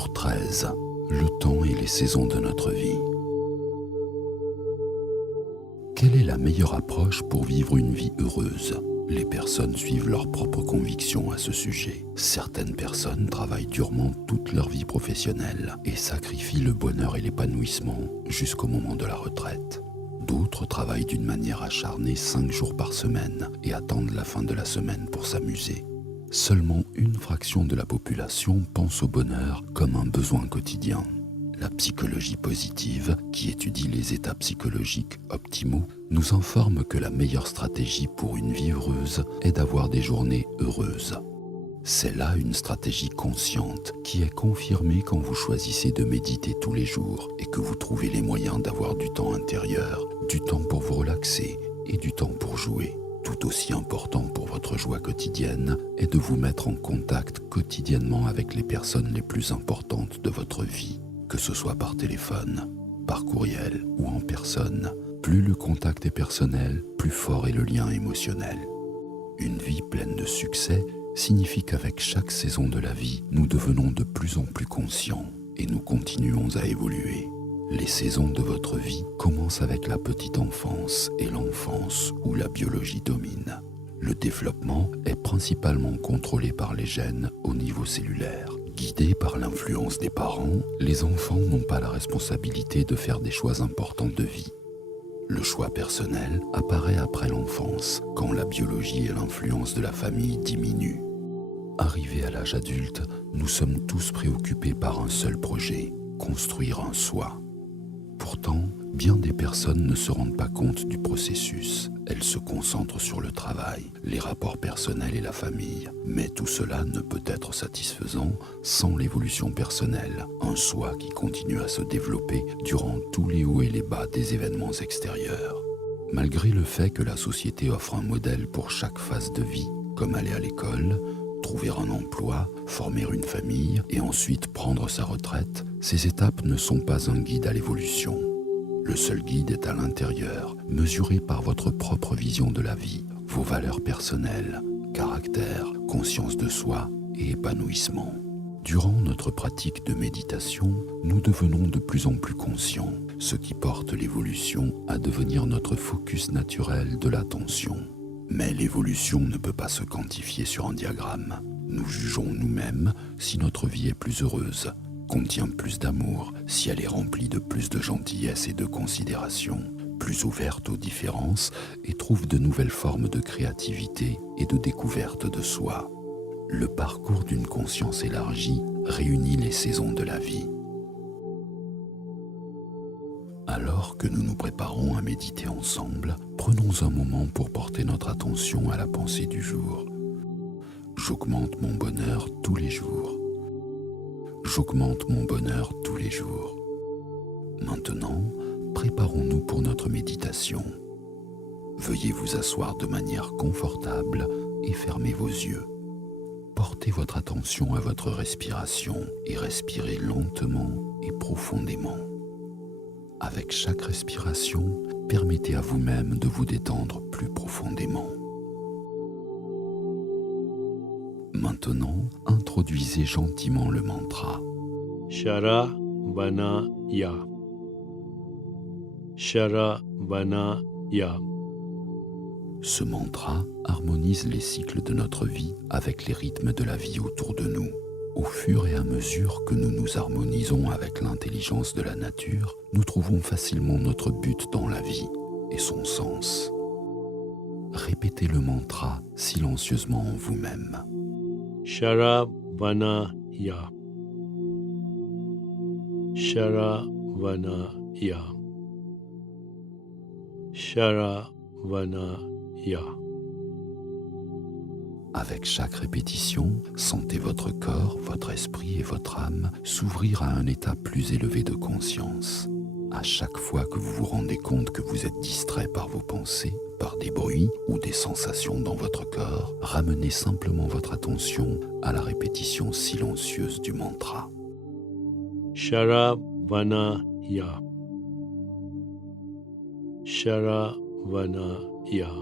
Jour 13. Le temps et les saisons de notre vie. Quelle est la meilleure approche pour vivre une vie heureuse ? Les personnes suivent leurs propres convictions à ce sujet. Certaines personnes travaillent durement toute leur vie professionnelle et sacrifient le bonheur et l'épanouissement jusqu'au moment de la retraite. D'autres travaillent d'une manière acharnée 5 jours par semaine et attendent la fin de la semaine pour s'amuser. Seulement une fraction de la population pense au bonheur comme un besoin quotidien. La psychologie positive, qui étudie les états psychologiques optimaux, nous informe que la meilleure stratégie pour une vie heureuse est d'avoir des journées heureuses. C'est là une stratégie consciente qui est confirmée quand vous choisissez de méditer tous les jours et que vous trouvez les moyens d'avoir du temps intérieur, du temps pour vous relaxer et du temps pour jouer. Tout aussi important pour votre joie quotidienne est de vous mettre en contact quotidiennement avec les personnes les plus importantes de votre vie, que ce soit par téléphone, par courriel ou en personne. Plus le contact est personnel, plus fort est le lien émotionnel. Une vie pleine de succès signifie qu'avec chaque saison de la vie, nous devenons de plus en plus conscients et nous continuons à évoluer. Les saisons de votre vie commencent avec la petite enfance et l'enfance où la biologie domine. Le développement est principalement contrôlé par les gènes au niveau cellulaire. Guidés par l'influence des parents, les enfants n'ont pas la responsabilité de faire des choix importants de vie. Le choix personnel apparaît après l'enfance, quand la biologie et l'influence de la famille diminuent. Arrivés à l'âge adulte, nous sommes tous préoccupés par un seul projet, construire un soi. Pourtant, bien des personnes ne se rendent pas compte du processus. Elles se concentrent sur le travail, les rapports personnels et la famille. Mais tout cela ne peut être satisfaisant sans l'évolution personnelle, un soi qui continue à se développer durant tous les hauts et les bas des événements extérieurs. Malgré le fait que la société offre un modèle pour chaque phase de vie, comme aller à l'école, trouver un emploi, former une famille et ensuite prendre sa retraite, ces étapes ne sont pas un guide à l'évolution. Le seul guide est à l'intérieur, mesuré par votre propre vision de la vie, vos valeurs personnelles, caractère, conscience de soi et épanouissement. Durant notre pratique de méditation, nous devenons de plus en plus conscients, ce qui porte l'évolution à devenir notre focus naturel de l'attention. Mais l'évolution ne peut pas se quantifier sur un diagramme. Nous jugeons nous-mêmes si notre vie est plus heureuse, contient plus d'amour, si elle est remplie de plus de gentillesse et de considération, plus ouverte aux différences et trouve de nouvelles formes de créativité et de découverte de soi. Le parcours d'une conscience élargie réunit les saisons de la vie. Alors que nous nous préparons à méditer ensemble, prenons un moment pour porter notre attention à la pensée du jour. J'augmente mon bonheur tous les jours. J'augmente mon bonheur tous les jours. Maintenant, préparons-nous pour notre méditation. Veuillez vous asseoir de manière confortable et fermez vos yeux. Portez votre attention à votre respiration et respirez lentement et profondément. Avec chaque respiration, permettez à vous-même de vous détendre plus profondément. Maintenant, introduisez gentiment le mantra. Sharavanaya. Sharavanaya. Ce mantra harmonise les cycles de notre vie avec les rythmes de la vie autour de nous. Au fur et à mesure que nous nous harmonisons avec l'intelligence de la nature, nous trouvons facilement notre but dans la vie et son sens. Répétez le mantra silencieusement en vous-même. Sharavanaya. Sharavanaya. Sharavanaya. Avec chaque répétition, sentez votre corps, votre esprit et votre âme s'ouvrir à un état plus élevé de conscience. À chaque fois que vous vous rendez compte que vous êtes distrait par vos pensées, par des bruits ou des sensations dans votre corps, ramenez simplement votre attention à la répétition silencieuse du mantra. Sharavanaya. Sharavanaya.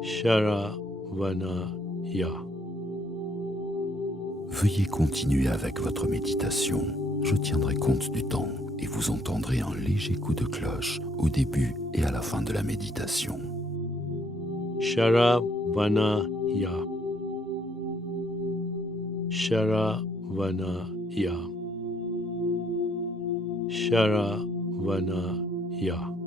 Sharavanaya. Veuillez continuer avec votre méditation. Je tiendrai compte du temps et vous entendrez un léger coup de cloche au début et à la fin de la méditation. Sharavanaya. Sharavanaya. Sharavanaya.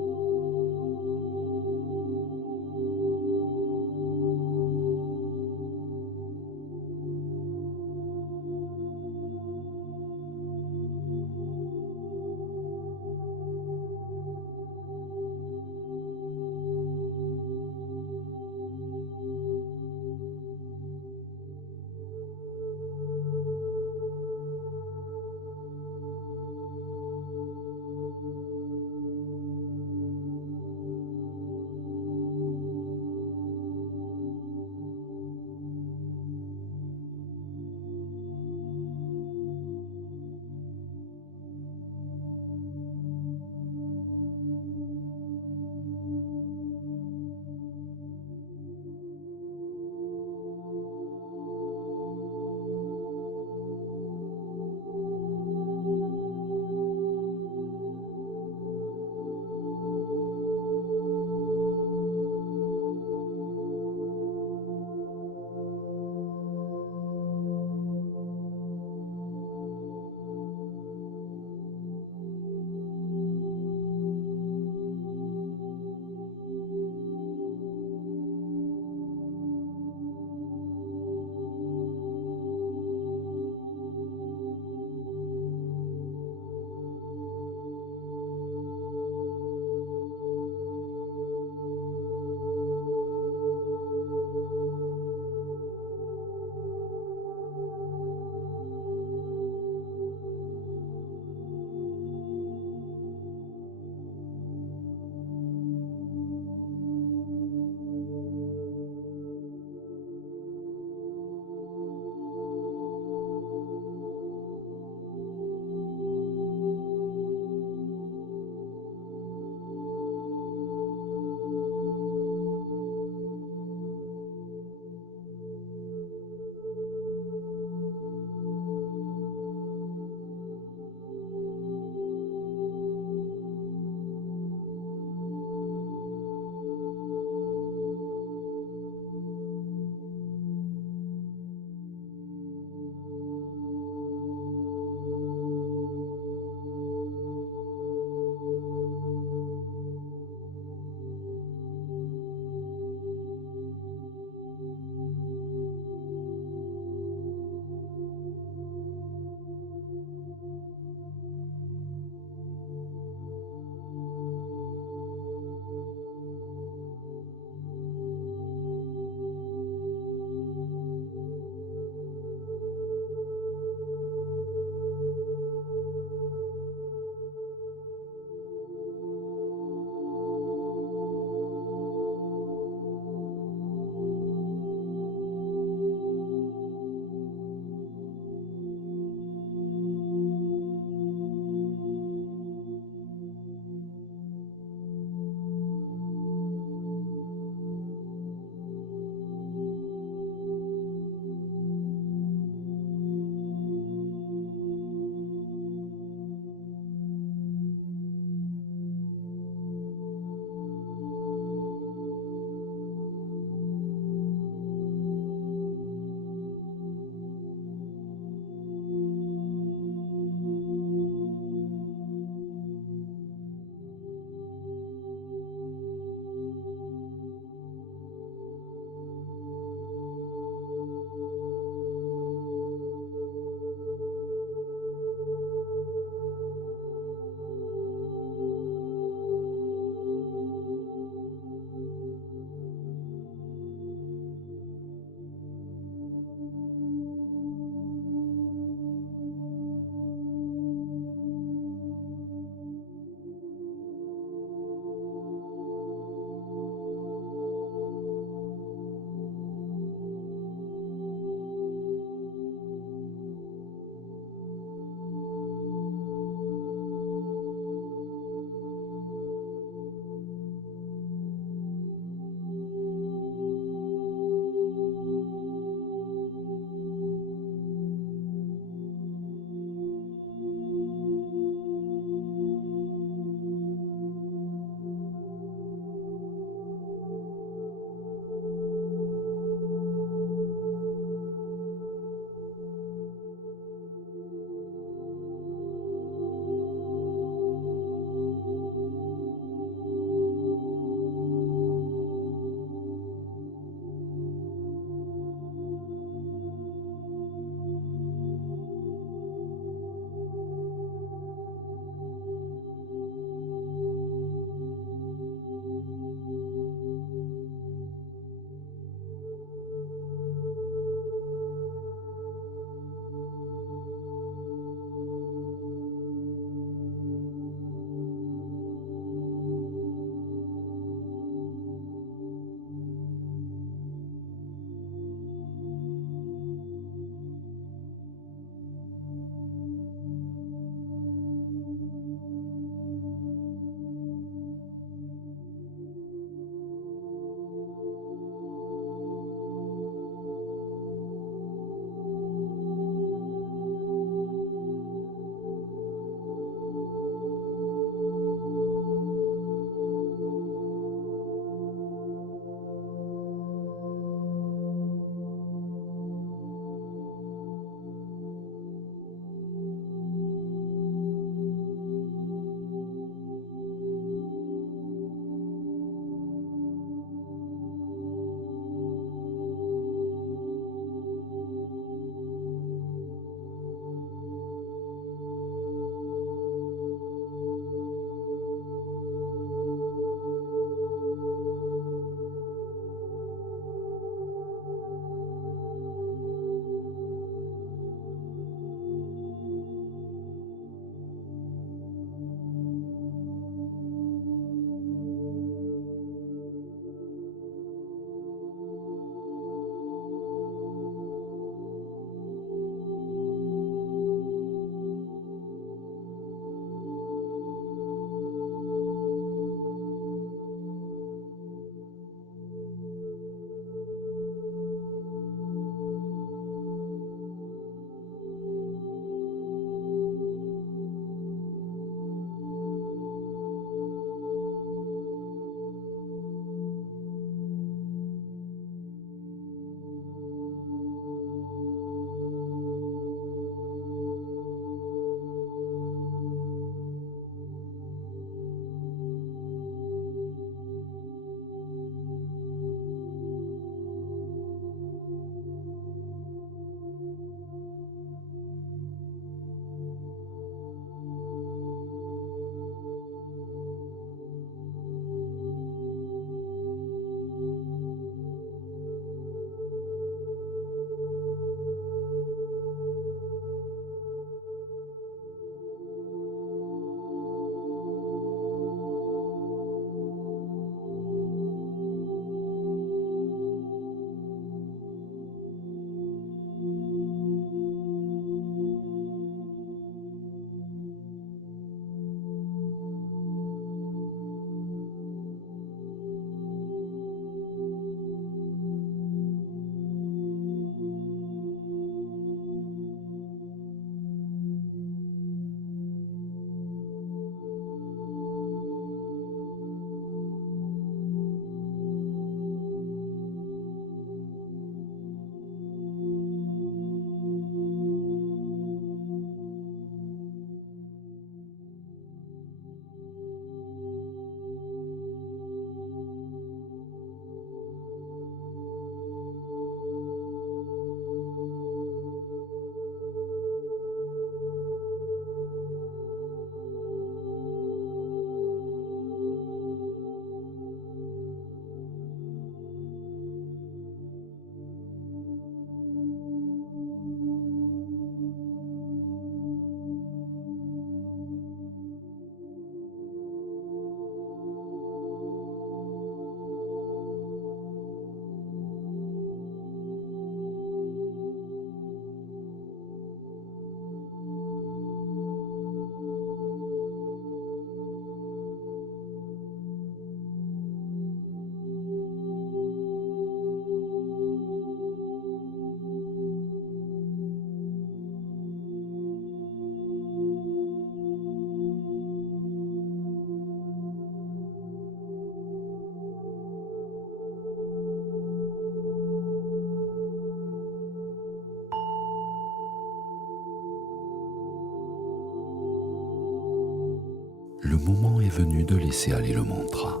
moment est venu de laisser aller le mantra.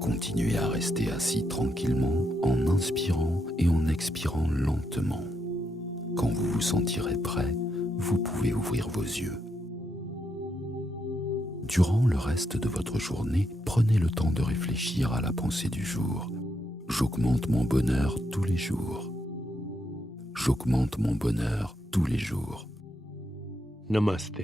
Continuez à rester assis tranquillement en inspirant et en expirant lentement. Quand vous vous sentirez prêt, vous pouvez ouvrir vos yeux. Durant le reste de votre journée, prenez le temps de réfléchir à la pensée du jour. J'augmente mon bonheur tous les jours. J'augmente mon bonheur tous les jours. Namaste.